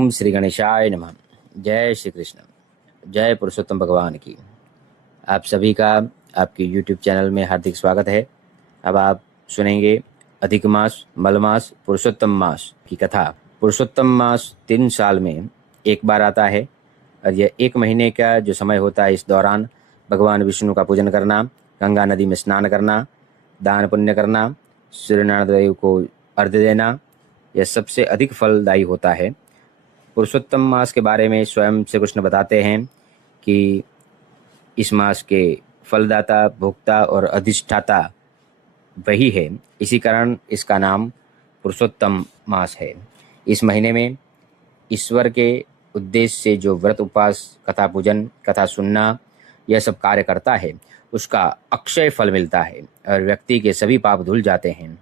ओम श्री गणेशाय नमः। जय श्री कृष्ण। जय पुरुषोत्तम भगवान की। आप सभी का आपके YouTube चैनल में हार्दिक स्वागत है। अब आप सुनेंगे अधिक मास, मल मास, पुरुषोत्तम मास की कथा। पुरुषोत्तम मास 3 साल में एक बार आता है और यह 1 महीने का जो समय होता है, इस दौरान भगवान विष्णु का पूजन करना, गंगा नदी में स्नान करना, दान पुण्य करना, सूर्यनारायण देव को अर्घ्य देना, यह सबसे अधिक फलदायी होता है। पुरुषोत्तम मास के बारे में स्वयं श्री कृष्ण बताते हैं कि इस मास के फलदाता, भोक्ता और अधिष्ठाता वही है। इसी कारण इसका नाम पुरुषोत्तम मास है। इस महीने में ईश्वर के उद्देश्य से जो व्रत, उपवास, कथा पूजन, कथा सुनना, यह सब कार्य करता है, उसका अक्षय फल मिलता है और व्यक्ति के सभी पाप धुल जाते हैं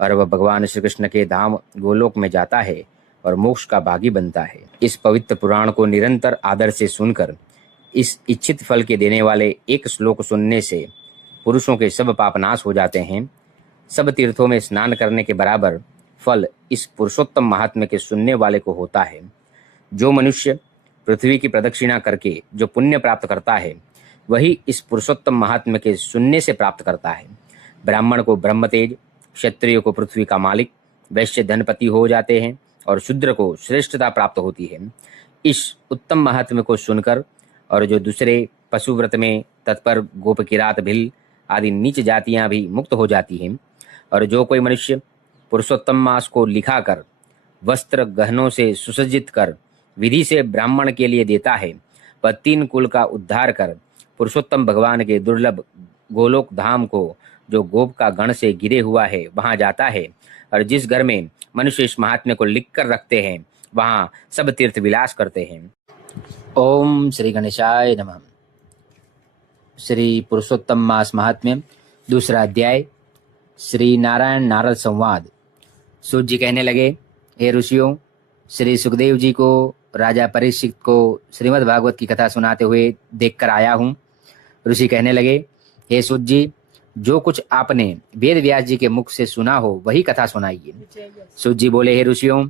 और वह भगवान श्री कृष्ण के धाम गोलोक में जाता है और मोक्ष का भागी बनता है। इस पवित्र पुराण को निरंतर आदर से सुनकर इस इच्छित फल के देने वाले एक श्लोक सुनने से पुरुषों के सब पाप नाश हो जाते हैं। सब तीर्थों में स्नान करने के बराबर फल इस पुरुषोत्तम महात्म्य के सुनने वाले को होता है। जो मनुष्य पृथ्वी की प्रदक्षिणा करके जो पुण्य प्राप्त करता है, वही इस पुरुषोत्तम महात्म्य के सुनने से प्राप्त करता है। ब्राह्मण को ब्रह्म तेज, क्षत्रिय को पृथ्वी का मालिक, वैश्य धनपति हो जाते हैं और शूद्र को श्रेष्ठता प्राप्त होती है। इस उत्तम महात्म्य को सुनकर और जो दूसरे पशुव्रत में तत्पर गोप, किरात, भिल आदि नीच जातियां भी मुक्त हो जाती हैं। और जो कोई मनुष्य पुरुषोत्तम मास को लिखाकर वस्त्र गहनों से सुसज्जित कर विधि से ब्राह्मण के लिए देता है, वह 3 कुल का उद्धार कर पुरुषोत्तम भगवान के दुर्लभ गोलोक धाम को, जो गोप का गण से घिरे हुआ है, वहां जाता है। और जिस घर में मनुष्य इस महात्म्य को लिख कर रखते हैं, वहां सब तीर्थ विलास करते हैं। ओम श्री गणेशाय नमः। श्री पुरुषोत्तम मास महात्म्य, दूसरा अध्याय, श्री नारायण नारद संवाद। सूत जी कहने लगे, हे ऋषियों, श्री सुखदेव जी को राजा परीक्षित को श्रीमद् भागवत की कथा सुनाते हुए देखकर आया हूँ। ऋषि कहने लगे, हे सूत जी, जो कुछ आपने वेद व्यास जी के मुख से सुना हो वही कथा सुनाइए। सूत जी बोले, हे ऋषियों,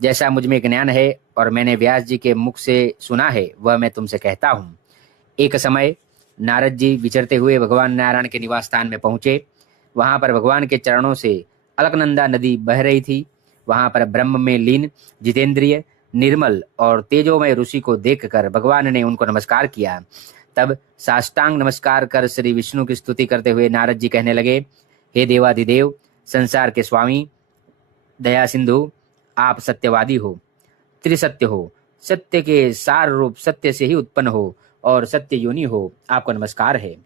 जैसा मुझ में ज्ञान है और मैंने व्यास जी के मुख से सुना है, वह मैं तुमसे कहता हूँ। एक समय नारद जी विचरते हुए भगवान नारायण के निवास स्थान में पहुंचे। वहां पर भगवान के चरणों से अलकनंदा नदी बह रही थी। वहां पर ब्रह्म में लीन, जितेंद्रिय, निर्मल और तेजोमय ऋषि को देखकर भगवान ने उनको नमस्कार किया। तब साष्टांग नमस्कार कर श्री विष्णु की स्तुति करते हुए नारद जी कहने लगे, हे देवाधिदेव, संसार के स्वामी, दया सिंधु, आप सत्यवादी हो, त्रिसत्य हो, सत्य के सार रूप सत्य से ही उत्पन्न हो और सत्य योनि हो, आपको नमस्कार है।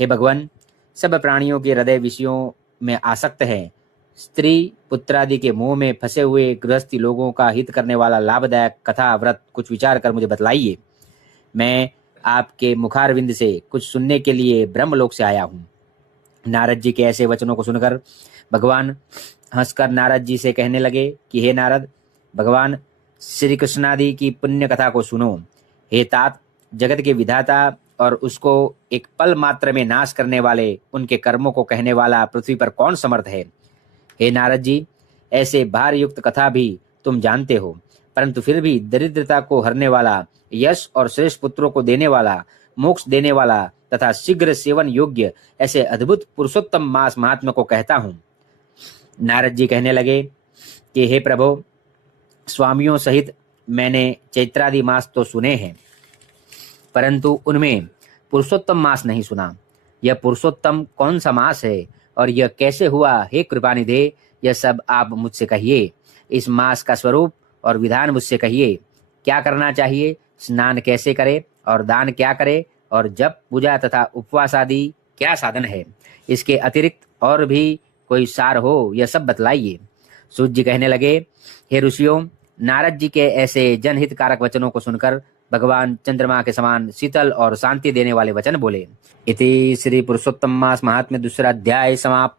हे भगवान, सब प्राणियों के हृदय विषयों में आसक्त है। स्त्री पुत्रादि के मोह में फंसे हुए गृहस्थी लोगों का हित करने वाला लाभदायक कथा व्रत कुछ विचार कर मुझे बतलाइए। मैं आपके मुखारविंद से कुछ सुनने के लिए ब्रह्मलोक से आया हूँ। नारद जी के ऐसे वचनों को सुनकर भगवान हंसकर नारद जी से कहने लगे कि हे नारद, भगवान श्री कृष्णादि की पुण्य कथा को सुनो। हे तात, जगत के विधाता और उसको एक पल मात्र में नाश करने वाले, उनके कर्मों को कहने वाला पृथ्वी पर कौन समर्थ है। हे नारद जी, ऐसे भार युक्त कथा भी तुम जानते हो, परंतु फिर भी दरिद्रता को हरने वाला, यश और श्रेष्ठ पुत्रों को देने वाला, मोक्ष देने वाला तथा शीघ्र सेवन योग्य ऐसे अद्भुत पुरुषोत्तम मास महात्म्य को कहता हूँ। नारद जी कहने लगे कि हे प्रभु, स्वामियों सहित मैंने चैत्रादि मास तो सुने हैं, परंतु उनमें पुरुषोत्तम मास नहीं सुना। यह पुरुषोत्तम कौन सा मास है और यह कैसे हुआ, हे कृपानिधे, यह सब आप मुझसे कहिए। इस मास का स्वरूप और विधान मुझसे कहिए। क्या करना चाहिए, स्नान कैसे करे और दान क्या करे, और जप, पूजा तथा उपवास आदि क्या साधन है। इसके अतिरिक्त और भी कोई सार हो, यह सब बतलाइए। सूत जी कहने लगे, हे ऋषियों, नारद जी के ऐसे जनहितकारक वचनों को सुनकर भगवान चंद्रमा के समान शीतल और शांति देने वाले वचन बोले। इति श्री पुरुषोत्तम मास महात्म्य दूसरा अध्याय समाप्त।